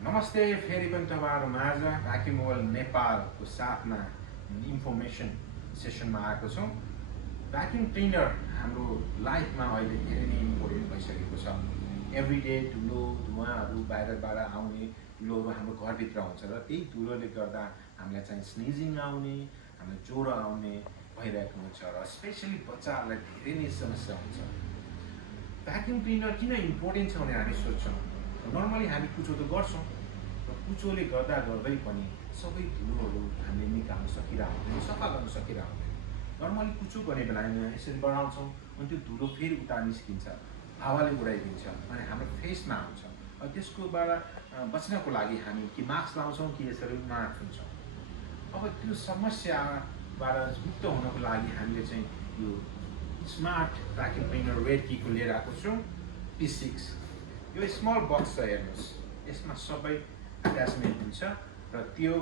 नमस्ते फेरि पनि तपाईँहरू माझ राखी मोबाइल नेपालको साथमा इन्फर्मेसन सेसनमा आएको छौँ। भ्याक्युम क्लिनर हाम्रो लाइफमा अहिले धेरै नै इम्पोर्टेन्ट भइसकेको छ। एभ्रिडे धुलो धुवाहरू बाहिरबाट आउने धुलोहरू हाम्रो घरभित्र हुन्छ र त्यही धुलोले गर्दा हामीलाई चाहिँ स्निजिङ आउने, हामीलाई ज्वरो आउने भइरहेको हुन्छ र स्पेसली बच्चाहरूलाई धेरै नै समस्या हुन्छ। भ्याक्युम क्लिनर किन इम्पोर्टेन्ट छ भने हामी सोध्छौँ। नर्मली हामी कुचो त गर्छौँ र कुचोले गर्दा गर्दै पनि सबै धुलोहरू हामीले निकाल्न सकिरहेको, सफा गर्न सकिरहेको। नर्मली कुचो गर्ने बेला हामी यसरी बढाउँछौँ अनि त्यो धुलो फेरि उता निस्किन्छ, हावाले उडाइदिन्छ अनि हाम्रो फेसमा आउँछ। त्यसकोबाट बच्नको लागि हामी कि मास्क लाउँछौँ कि यसरी मास्क हुन्छौँ। अब त्यो समस्याबाट मुक्त हुनको लागि हामीले चाहिँ यो स्मार्ट भ्याक्युम क्लिनर रेड कीको लिएर आएको छौँ P6। यो स्मल बक्स छ, हेर्नुहोस् यसमा सबै एट्याचमेन्ट हुन्छ र त्यो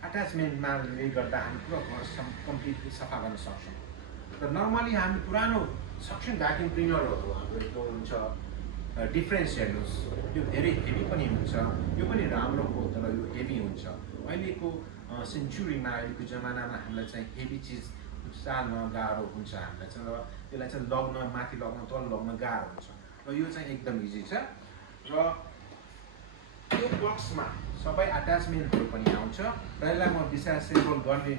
एट्याचमेन्टले गर्दा हामी पुरा घर कम्प्लिटली सफा गर्न सक्छौँ। र नर्मली हामी पुरानो सक्सन भ्याक्युम क्लिनरहरू हाम्रो हुन्छ डिफ्रेन्स हेर्नुहोस्, यो धेरै हेभी पनि हुन्छ, यो पनि राम्रो हो तर यो हेभी हुन्छ। अहिलेको सेन्चुरीमा अहिलेको जमानामा हामीलाई चाहिँ हेभी चिज चाल्न गाह्रो हुन्छ हामीलाई चाहिँ, र त्यसलाई चाहिँ लग्न माथि लग्न तल लग्न गाह्रो हुन्छ र यो चाहिँ एकदम इजी छ। र यो बक्समा सबै एट्याचमेन्टहरू पनि आउँछ र यसलाई म डिसएसेम्बल गर्ने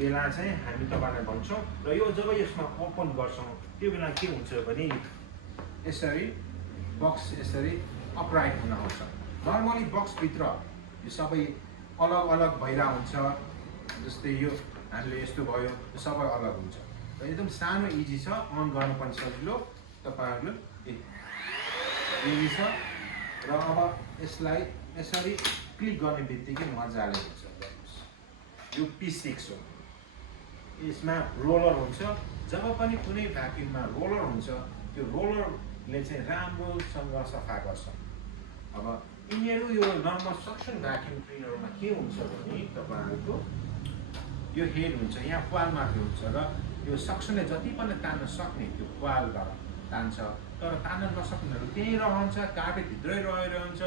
बेला चाहिँ हामी तपाईँलाई भन्छौँ। र यो जब यसमा ओपन गर्छौँ त्यो बेला के हुन्छ भने यसरी बक्स यसरी अपराइट हुन आउँछ। नर्मली बक्सभित्र यो सबै अलग अलग भइरहेको हुन्छ, जस्तै यो हामीले यस्तो भयो, यो सबै अलग हुन्छ र एकदम सानो इजी छ, अन गर्नु पनि सजिलो तपाईँहरूले इजी छ। र अब यसलाई यसरी क्लिक गर्ने बित्तिकै मजाले हुन्छ। यो P6 हो, यसमा रोलर हुन्छ। जब पनि कुनै भ्याक्युममा रोलर हुन्छ त्यो रोलरले चाहिँ राम्रोसँग सफा गर्छ। अब यिनीहरू यो नर्मल सक्सन भ्याक्युम क्लिनरमा के हुन्छ भने तपाईँहरूको यो हेड हुन्छ, यहाँ पाल मात्रै हुन्छ र यो सक्सनले जति पनि तान्न सक्ने त्यो पालबाट तान्छ, तर तान्न नसक्नेहरू त्यहीँ रहन्छ, कार्पेटभित्रै रहन्छ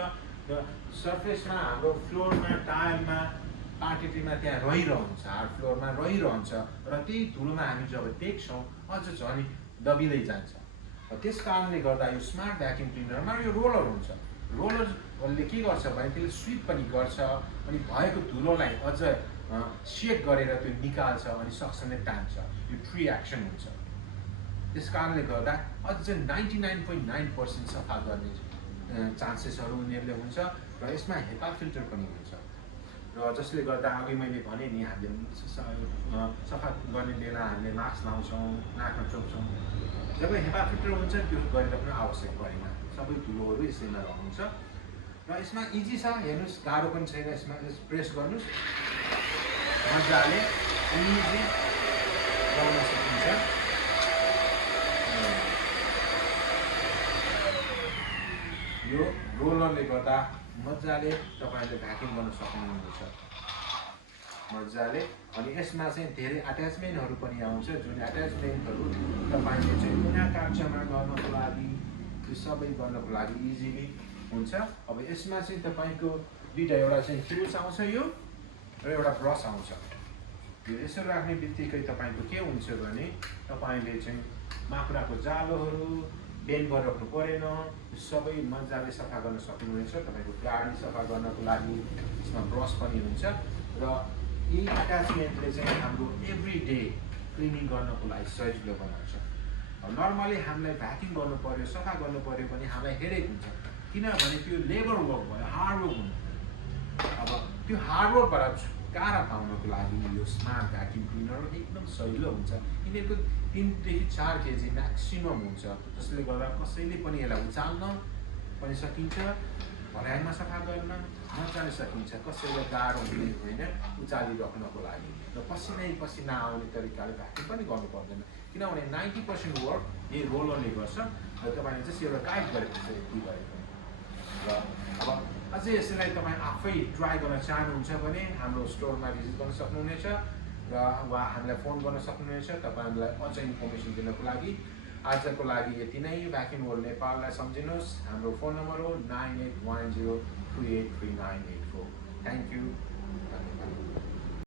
र सर्फेसमा हाम्रो फ्लोरमा टाइलमा पार्टिटीमा त्यहाँ रहिरहन्छ, हार्ड फ्लोरमा रहिरहन्छ र त्यही धुलोमा हामी जब देख्छौँ अझ झन् दबिँदै जान्छ। र त्यस कारणले गर्दा यो स्मार्ट भ्याक्युम क्लिनरमा यो रोलर हुन्छ। रोलरले के गर्छ भने त्यसले स्विप पनि गर्छ अनि भएको धुलोलाई अझ सेक गरेर त्यो निकाल्छ अनि सक्सनले तान्छ। यो 3 एक्सन हुन्छ। त्यस कारणले गर्दा अझ 99.9% सफा गर्ने चान्सेसहरू उनीहरूले हुन्छ र यसमा हेपा फिल्टर पनि हुन्छ। र जसले गर्दा अघि मैले भने नि हामीले सफा गर्ने बेला हामीले मास्क लाउँछौँ, नाकमा चोप्छौँ। जब हेपा फिल्टर हुन्छ त्यो गरेर पनि आवश्यक परेन, सबै धुलोहरू यसैमा रहन्छ। र यसमा इजी छ, हेर्नुहोस् गाह्रो पनि छैन। यसमा प्रेस गर्नुहोस्, मजाले इजी गर्न सकिन्छ। यो रोलरले गर्दा मजाले तपाईँले भ्याक्युम गर्न सक्नुहुनेछ मजाले। अनि यसमा चाहिँ धेरै एट्याचमेन्टहरू पनि आउँछ, जुन एट्याचमेन्टहरू तपाईँले चाहिँ कुना कान्छामा गर्नको लागि यो सबै गर्नको लागि इजिली हुन्छ। अब यसमा चाहिँ तपाईँको दुईवटा, एउटा चाहिँ टुल्स आउँछ यो र एउटा ब्रस आउँछ। यो यसरी राख्ने बित्तिकै तपाईँको के हुन्छ भने तपाईँले चाहिँ माकुराको जालोहरू बेन्ड गरेर राख्नु परेन, सबै मजाले सफा गर्न सक्नुहुनेछ। तपाईँको गाडी सफा गर्नको लागि यसमा ब्रस पनि हुन्छ र यी एट्याचमेन्टले चाहिँ हाम्रो एभ्रिडे क्लिनिङ गर्नको लागि सजिलो बनाउँछ। नर्मली हामीलाई भ्याक्युम गर्नु पर्यो, सफा गर्नु पर्यो भने हामीलाई हेडेक हुन्छ, किनभने त्यो लेबर वर्क भयो, हार्ड वर्क हुनु। अब त्यो हार्ड वर्कबाट छुटकारा पाउनको लागि यो स्मार्ट भ्याक्युम क्लिनर एकदम सजिलो हुन्छ। यिनीहरूको 3 देखि 4 केजी म्याक्सिमम हुन्छ, जसले गर्दा कसैले पनि यसलाई उचाल्न पनि सकिन्छ, भर्याङमा सफा गर्न मजाले सकिन्छ। कसैलाई गाह्रो हुने होइन उचालिराख्नको लागि र पसिना आउने तरिकाले भ्याक्युम पनि गर्नु पर्दैन, किनभने 90% वर्क यही रोलरले गर्छ र तपाईँले चाहिँ एउटा गाइड गरेको छ यति गरेको। र अब अझै यसलाई तपाईँ आफै ट्राई गर्न चाहनुहुन्छ भने हाम्रो स्टोरमा भिजिट गर्न सक्नुहुनेछ र वा हामीलाई फोन गर्न सक्नुहुनेछ तपाईँहरूलाई अझ इन्फर्मेसन दिनको लागि। आजको लागि यति नै। भ्याक्युम वर्ल्ड नेपाललाई सम्झिनुहोस्। हाम्रो फोन नम्बर हो 9810383984। Thank you.